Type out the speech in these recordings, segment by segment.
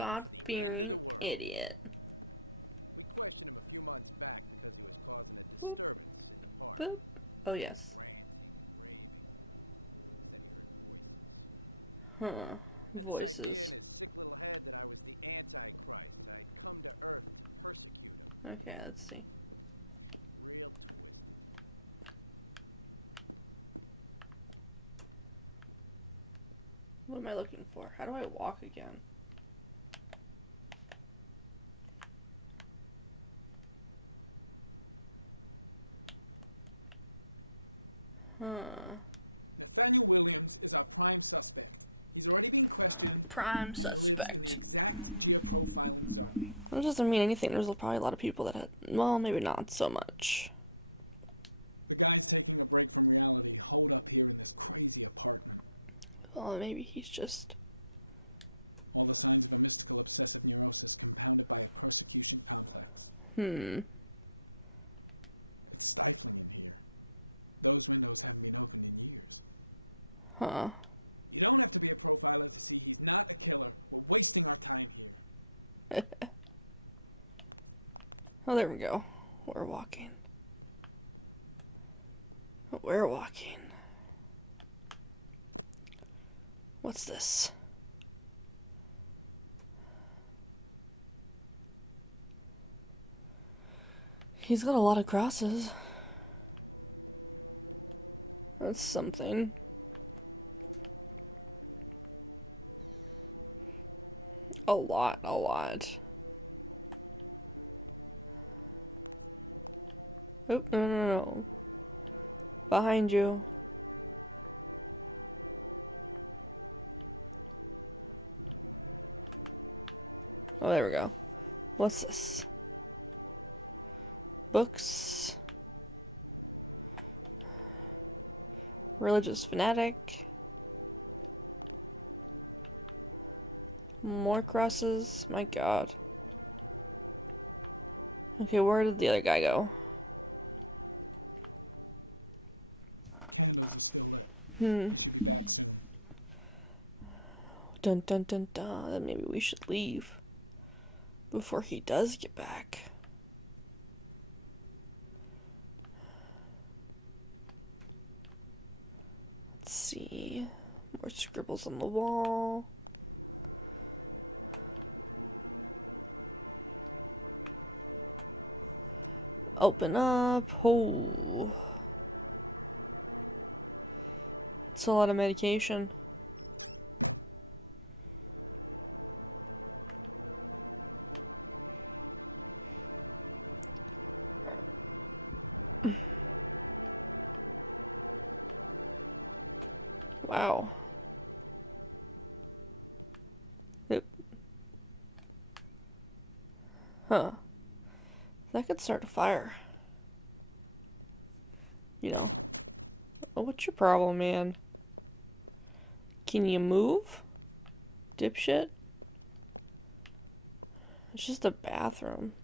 God-fearing idiot. Boop, boop. Oh, yes. Huh. Voices. Okay, let's see. What am I looking for? How do I walk again? Huh. Prime suspect. That doesn't mean anything. There's probably a lot of people that had. Well, maybe not so much. Well, maybe he's just. Hmm. Huh. Oh, there we go. We're walking. We're walking. What's this? He's got a lot of crosses. That's something. A lot, a lot. Oh, no, no, no. Behind you. Oh, there we go. What's this? Books. Religious fanatic. More crosses. My god. Okay, where did the other guy go? Hmm. Dun dun dun dun. Then maybe we should leave before he does get back. Let's see. More scribbles on the wall. Open up. Oh. It's a lot of medication. Wow. Oop. Huh. That could start a fire. You know. Oh, what's your problem, man? Can you move? Dipshit? It's just a bathroom.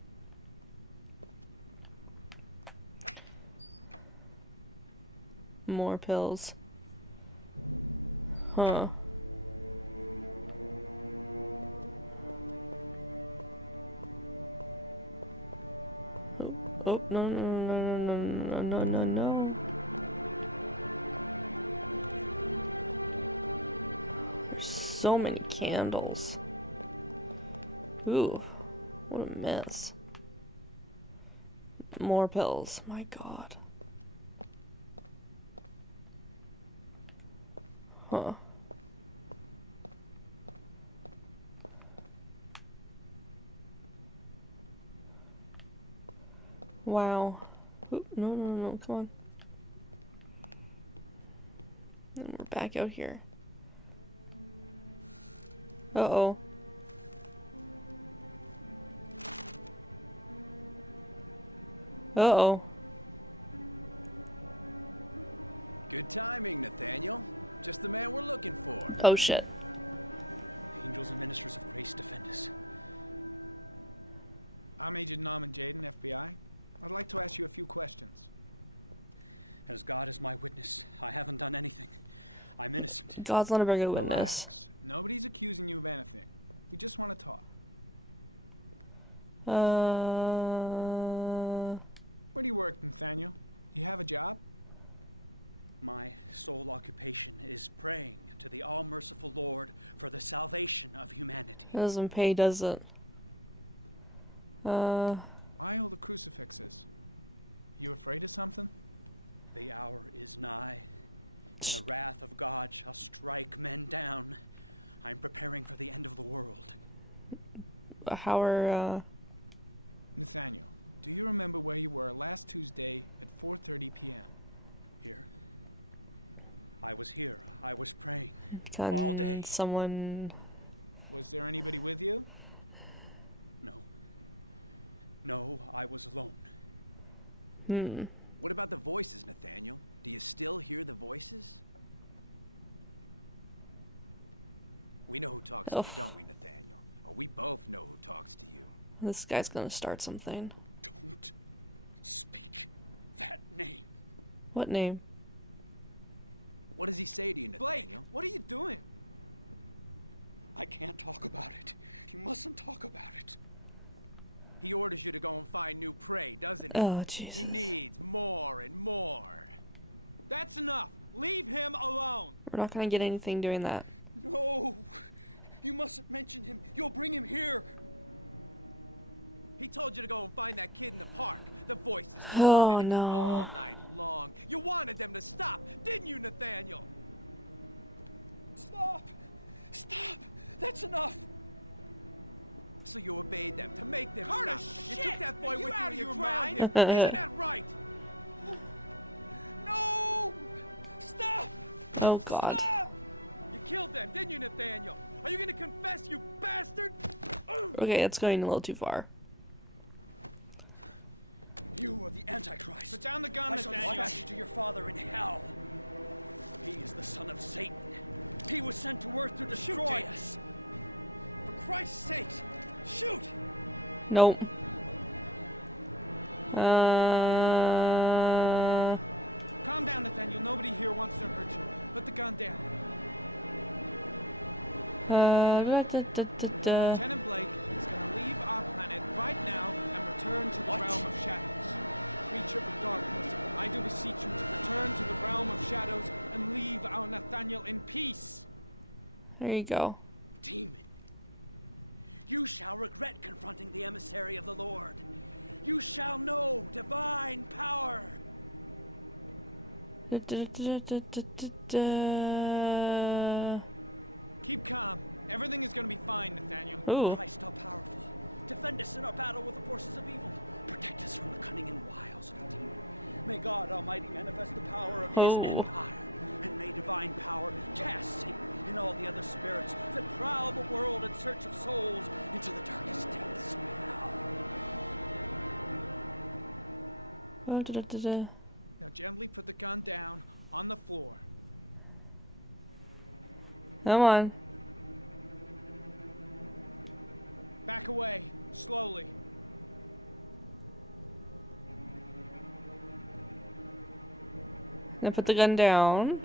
More pills. Huh. Oh, oh, no, no, no, no, no, no, no, no, no. There's so many candles. Ooh, what a mess. More pills. My god. Huh. Wow. Ooh, no, no, no, come on. And we're back out here. Uh-oh. Uh-oh. Oh shit. God's not a very good witness. It doesn't pay, does it? Uh, how are, can someone... Hmm. Ugh. This guy's gonna start something. What name? Oh, Jesus. We're not gonna get anything doing that. Oh, no. Oh, God. Okay, it's going a little too far. Nope. Uh... Da, da, da, da, da. There you go. Da, da, da, da, da, da, da. Ooh. Oh. Oh, da, da, da, da. Come on. Now put the gun down.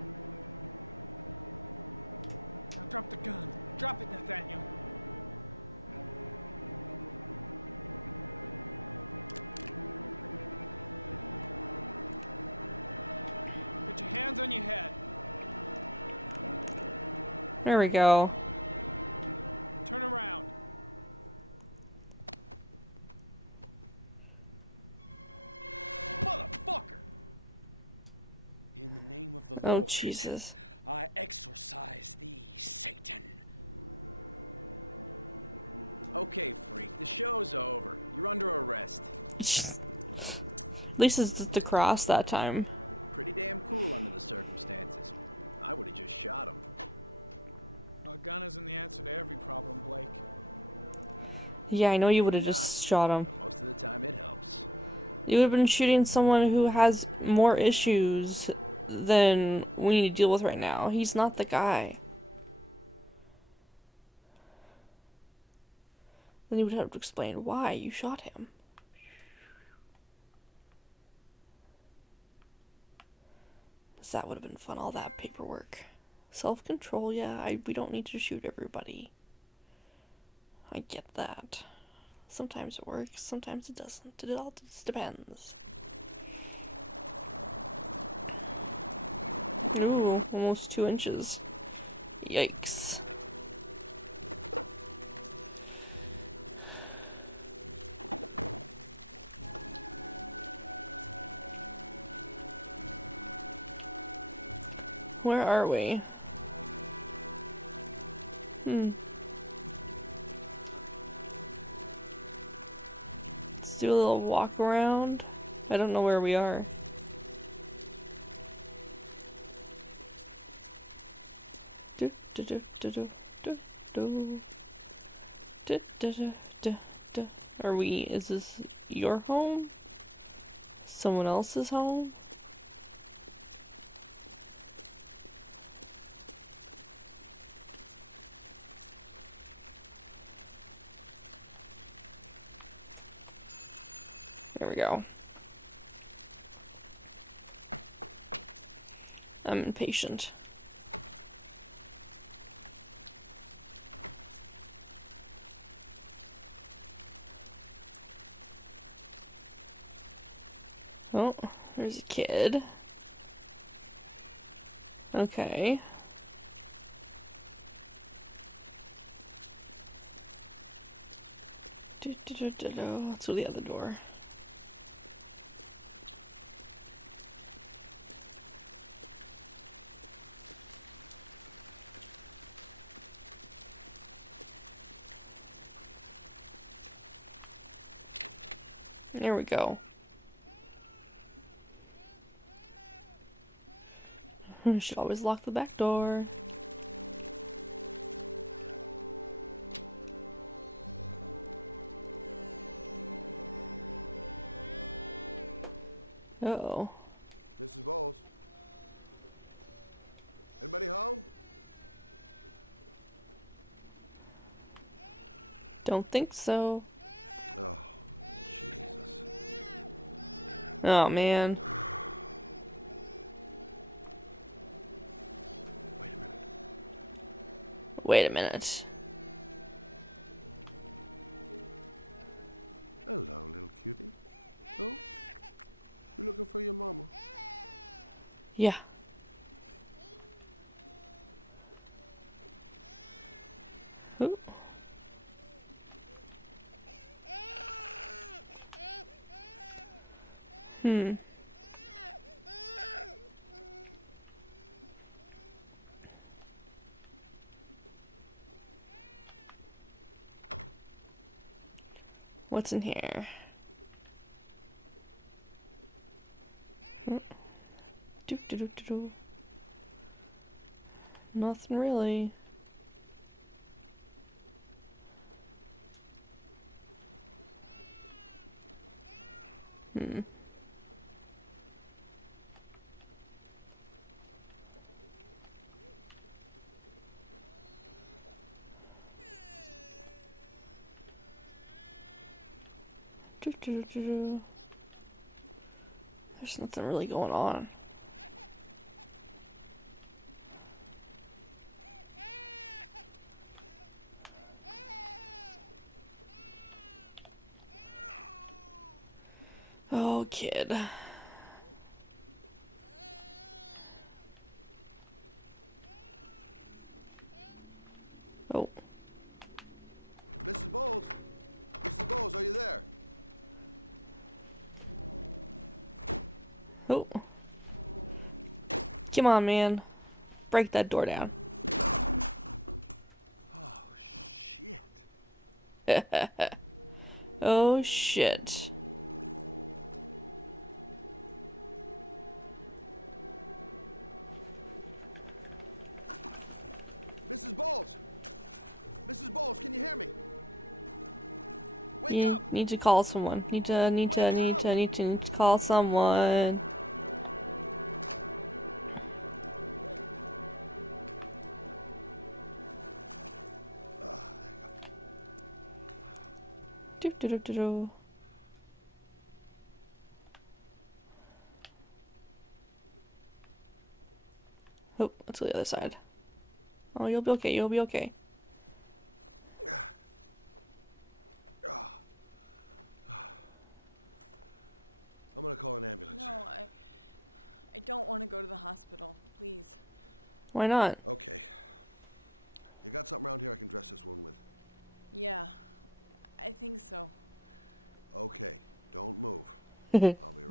There we go. Oh, Jesus. At least it's the cross that time. Yeah, I know you would have just shot him. You would have been shooting someone who has more issues than we need to deal with right now. He's not the guy. Then you would have to explain why you shot him. Because that would have been fun, all that paperwork. Self-control, yeah, we don't need to shoot everybody. I get that. Sometimes it works, sometimes it doesn't. It all just depends. Ooh, almost 2 inches. Yikes. Where are we? Let's do a little walk around. I don't know where we are. Do do do do do do do do do do do. Are we? Is this your home? Someone else's home? There we go. I'm impatient. Oh, there's a kid. Okay. Let's go to the other door. There we go. Should always lock the back door. Uh-oh. Don't think so. Oh, man. Wait a minute. Yeah. Ooh. What's in here? Do do do do do. Nothing really. Do do do do. There's nothing really going on. Oh, kid. Oh. Oh. Come on, man. Break that door down. Oh, shit. You need to call someone. Need to call someone. Do do do do do. Oh, let's go to the other side. Oh, you'll be okay. You'll be okay. Why not?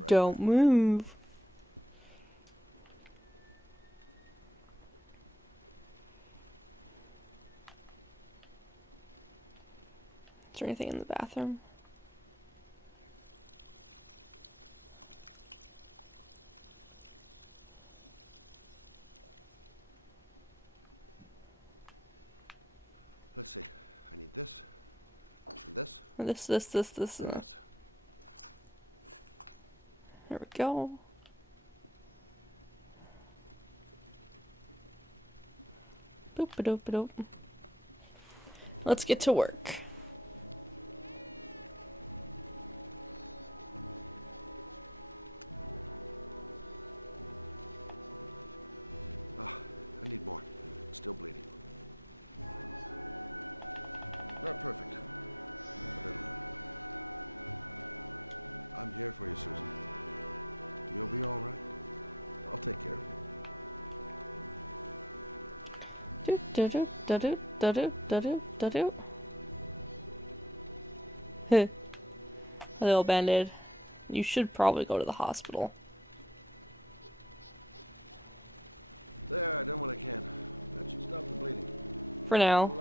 Don't move. there anything in the bathroom? This. There we go. Boop-a-doop-a-doop. Let's get to work. Do do do do do do do do do do. A little band-aid. You should probably go to the hospital. For now.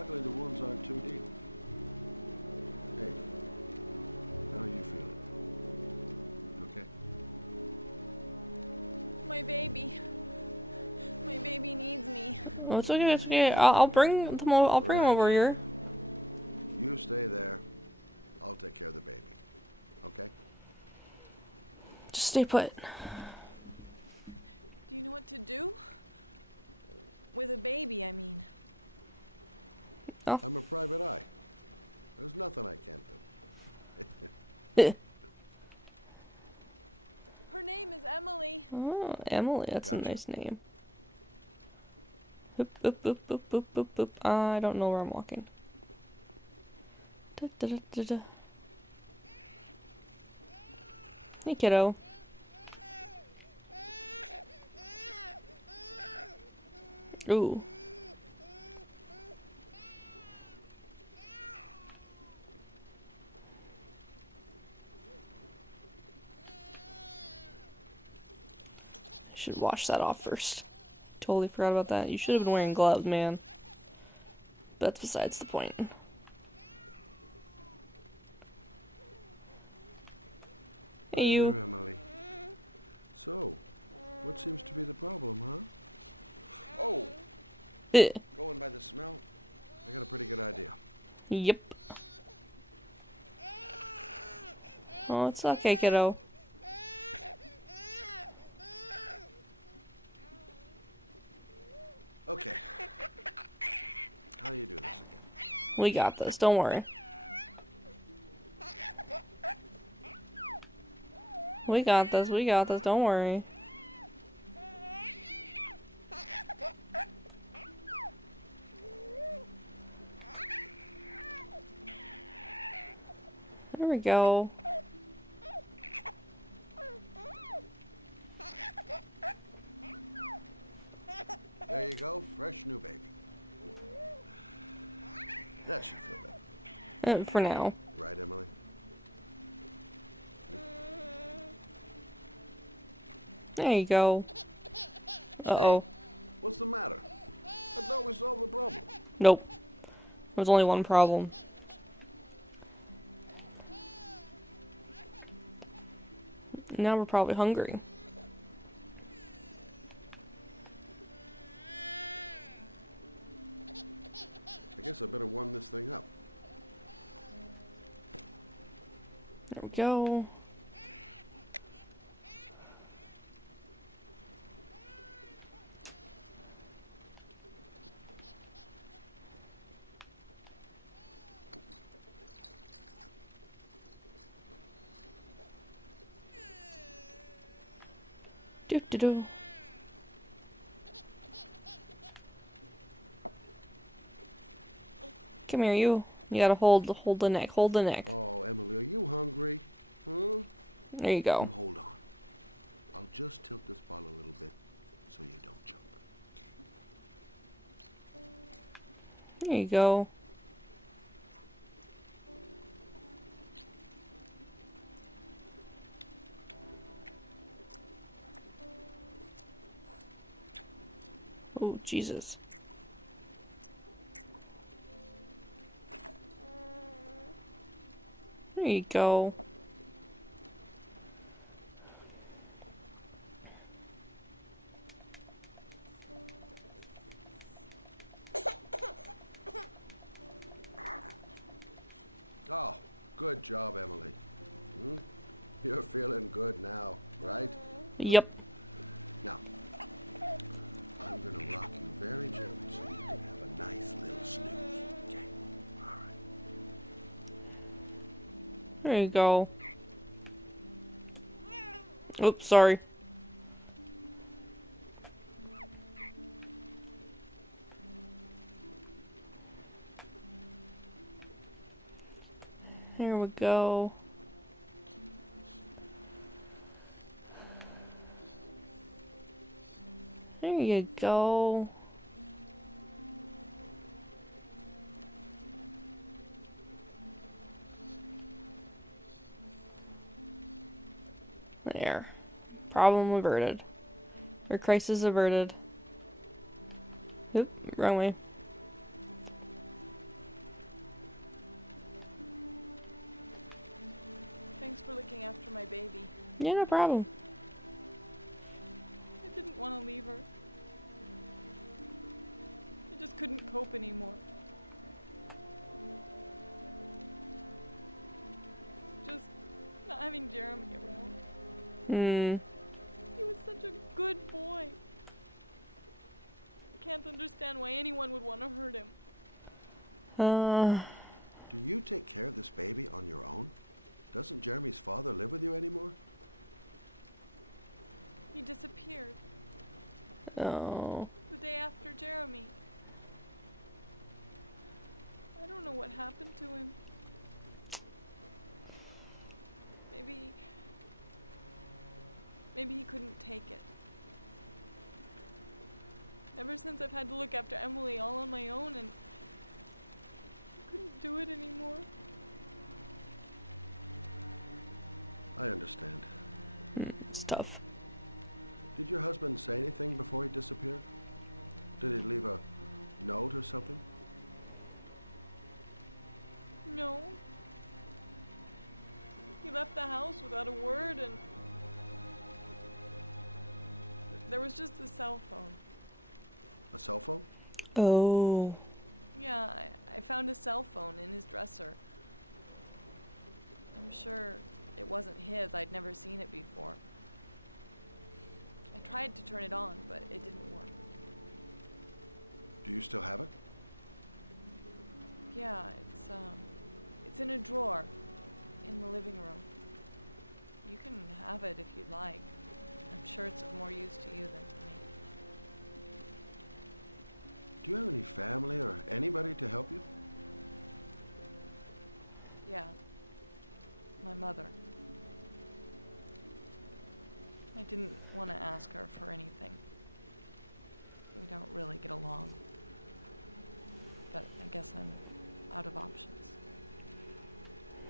Oh, it's okay. It's okay. I'll bring them. I'll bring them over here. Just stay put. Oh. Oh, Emily. That's a nice name. Boop, boop, boop, boop, boop, boop, boop. I don't know where I'm walking. Da, da, da, da, da. Hey, kiddo. Ooh. I should wash that off first. Totally forgot about that. You should have been wearing gloves, man. But that's besides the point. Hey, you. Eh. Yep. Oh, it's okay, kiddo. We got this. Don't worry. We got this. We got this. Don't worry. There we go. For now. There you go. Uh-oh. Nope. There's only one problem. Now we're probably hungry. There we go. Do do do. Come here, you. You gotta hold the neck. Hold the neck. There you go. There you go. Oh, Jesus. There you go. Yep. There you go. Oops, sorry. Here we go. There you go. There. Problem averted. Or crisis averted. Oop, wrong way. Yeah, no problem. Hmm. Uh. Oh. It's tough. Oh.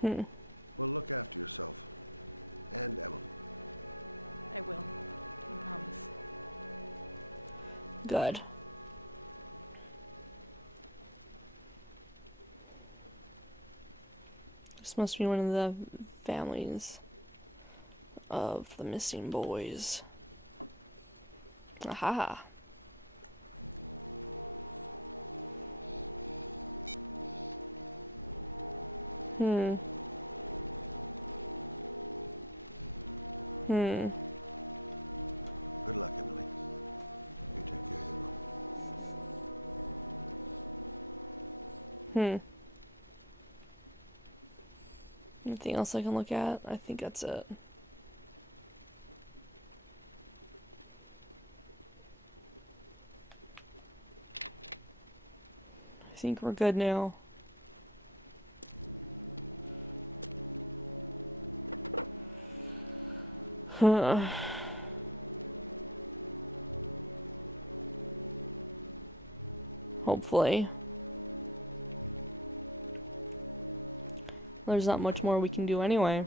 Hmm. Good. This must be one of the families of the missing boys. Aha. Hmm. Hmm. Hmm. Anything else I can look at? I think that's it. I think we're good now. Hopefully. There's not much more we can do anyway.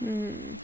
Hmm.